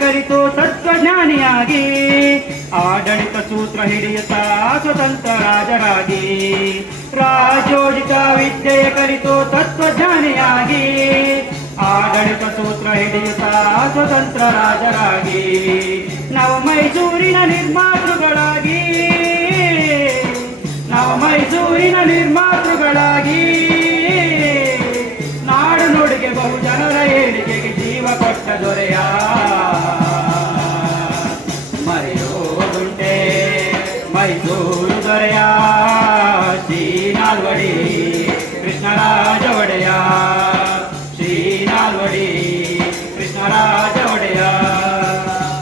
ಕಲಿತು ತತ್ವಜ್ಞಾನಿಯಾಗಿ ಆಡಳಿತ ಸೂತ್ರ ಹಿಡಿಯುತ್ತಾ ಸ್ವತಂತ್ರ ರಾಜರಾಗಿ ರಾಜೋಜಿತ ವಿದ್ಯೆಯ ಕಲಿತು ತತ್ವಜ್ಞಾನಿಯಾಗಿ ಆಡಳಿತ ಸೂತ್ರ ಹಿಡಿಯುತ್ತಾ ಸ್ವತಂತ್ರ ರಾಜರಾಗಿ ನವ ಮೈಸೂರಿನ ನಿರ್ಮಾತೃಗಳಾಗಿ ನಾಡು ನುಡಿಗೆ ಬಹುಜನರ ಏಳಿಗೆಗೆ ಜೀವ ಕೊಟ್ಟ ದೊರೆಯ ಮರೆಯೋದುಂಟೆ ಮೈಸೂರು ದೊರೆಯ ಶ್ರೀ ನಾಲ್ವಡಿ ಕೃಷ್ಣರಾಜ ಒಡೆಯ ಶ್ರೀ ನಾಲ್ವಡಿ ಕೃಷ್ಣರಾಜ ಒಡೆಯ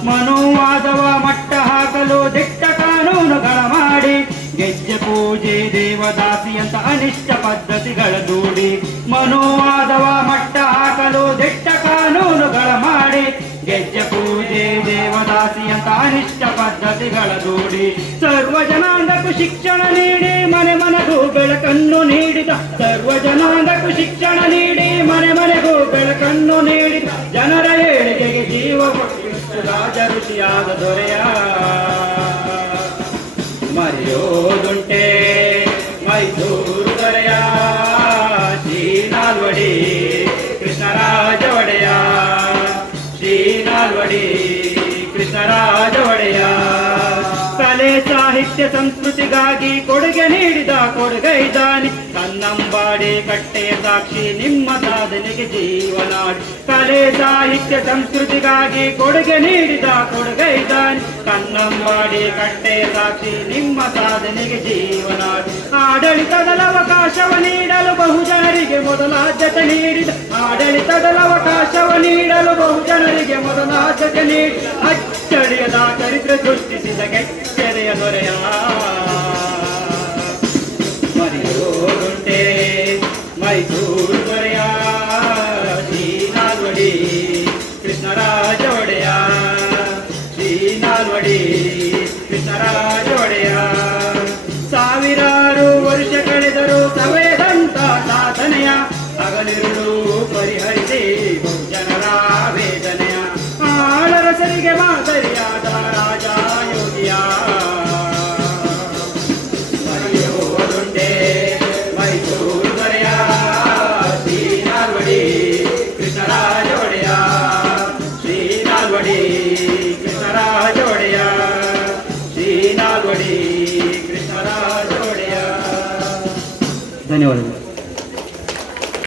ಮನುವಾದವ ಮಟ್ಟ ಹಾಕಲು ದಿಟ್ಟ ಕಾನೂನುಗಳ ಮಾಡಿ ಗೆಜ್ಜೆ ಪೂಜೆ ದೇವದಾಸಿ ಅಂತ ಅನಿಷ್ಟ ಪದ್ಧತಿಗಳ ದೂಡಿ ಮನುವಾದವ ಮಟ್ಟ ಹಾಕಲು ದಿಟ್ಟ ಕಾನೂನುಗಳ ಮಾಡಿ ಗೆಜ್ಜೆ ಪೂಜೆ ದೇವದಾಸಿ ಅಂತ ಅನಿಷ್ಟ ಪದ್ಧತಿಗಳ ದೂಡಿ ಸರ್ವ ಜನಾಂಗಕ್ಕೂ ಶಿಕ್ಷಣ ನೀಡಿ ಮನೆ ಮನೆಗೂ ಬೆಳಕನ್ನು ನೀಡಿದ ಸರ್ವ ಜನಾಂಗಕ್ಕೂ ಶಿಕ್ಷಣ ನೀಡಿ ಮನೆ ಮನೆಗೂ ಬೆಳಕನ್ನು ನೀಡಿದ ಜನರ ಏಳಿಗೆಗೆ ಜೀವ ರಾಜ ಋಷಿಯಾದ ದೊರೆಯ ಮರೆಯೋದುಂಟೆ ಮೈಸೂರು ದೊರೆಯ ಶ್ರೀ ನಾಲ್ವಡಿ ಕೃಷ್ಣರಾಜ ಒಡೆಯ ಶ್ರೀ ನಾಲ್ವಡಿ ಕೃಷ್ಣರಾಜ ಒಡೆಯ ಕಲೆ ಸಾಹಿತ್ಯ ಸಂಸ್ಕೃತಿಗಾಗಿ ಕೊಡುಗೆ ನೀಡಿದ ಕೊಡುಗೈದಾನಿ ಕನ್ನಂಬಾಡಿ ಕಟ್ಟೆಯ ಸಾಕ್ಷಿ ನಿಮ್ಮ ಸಾಧನೆಗೆ ಜೀವನಾಡಿ ಕಲೆ ಸಾಹಿತ್ಯ ಸಂಸ್ಕೃತಿಗಾಗಿ ಕೊಡುಗೆ ನೀಡಿದ ಕೊಡುಗೈದಾನಿ ಕನ್ನಂಬಾಡಿ ಕಟ್ಟೆಯ ಸಾಕ್ಷಿ ನಿಮ್ಮ ಸಾಧನೆಗೆ ಜೀವನಾಡಿ ಆಡಳಿತದ ಅವಕಾಶವ ನೀಡಲು ಬಹುಜನರಿಗೆ ಮೊದಲ ಆದ್ಯತೆ ನೀಡಿದ ಆಡಳಿತದ ಅವಕಾಶವ ನೀಡಲು ಬಹುಜನರಿಗೆ ಮೊದಲ ಆದ್ಯತೆ ನೀಡಿ ಅಚ್ಚಳಿಯದ ಚರಿತ್ರೆ ಸೃಷ್ಟಿಸಿದ ಕೆಚ್ಚೆದೆಯ ದೊರೆಯ ಮರೆಯೋದುಂಟೆ ಮೈಸೂರು ದೊರೆಯ ಶ್ರೀ ನಾಲ್ವಡಿ ಕೃಷ್ಣರಾಜ ಒಡೆಯ ಶ್ರೀ ನಾಲ್ವಡಿ ಕೃಷ್ಣರಾಜ ಒಡೆಯ ಸಾವಿರಾರು ವರ್ಷ ಕಳೆದರೂ ಸವೆದಂತ ಸಾಧನೆಯ ಹಗಲಿರುಳು ಪರಿಹರಿಸಿ ಬಹುಜನರ ವೇದನೆಯ ಆಳರಸರಿಗೆ ಮಾದರಿಯಾದ ರಾಜ ಯೋಗಿಯ ಮರೆಯೋದುಂಟೆ ಮೈಸೂರು ದೊರೆಯ ಶ್ರೀ ನಾಲ್ವಡಿ ಕೃಷ್ಣರಾಜ ಒಡೆಯ ಶ್ರೀ ನಾಲ್ವಡಿ ಕೃಷ್ಣರಾಜ ಒಡೆಯ ಶ್ರೀ ನಾಲ್ವಡಿ ಕೃಷ್ಣರಾಜ ಒಡೆಯ. ಧನ್ಯವಾದಗಳು.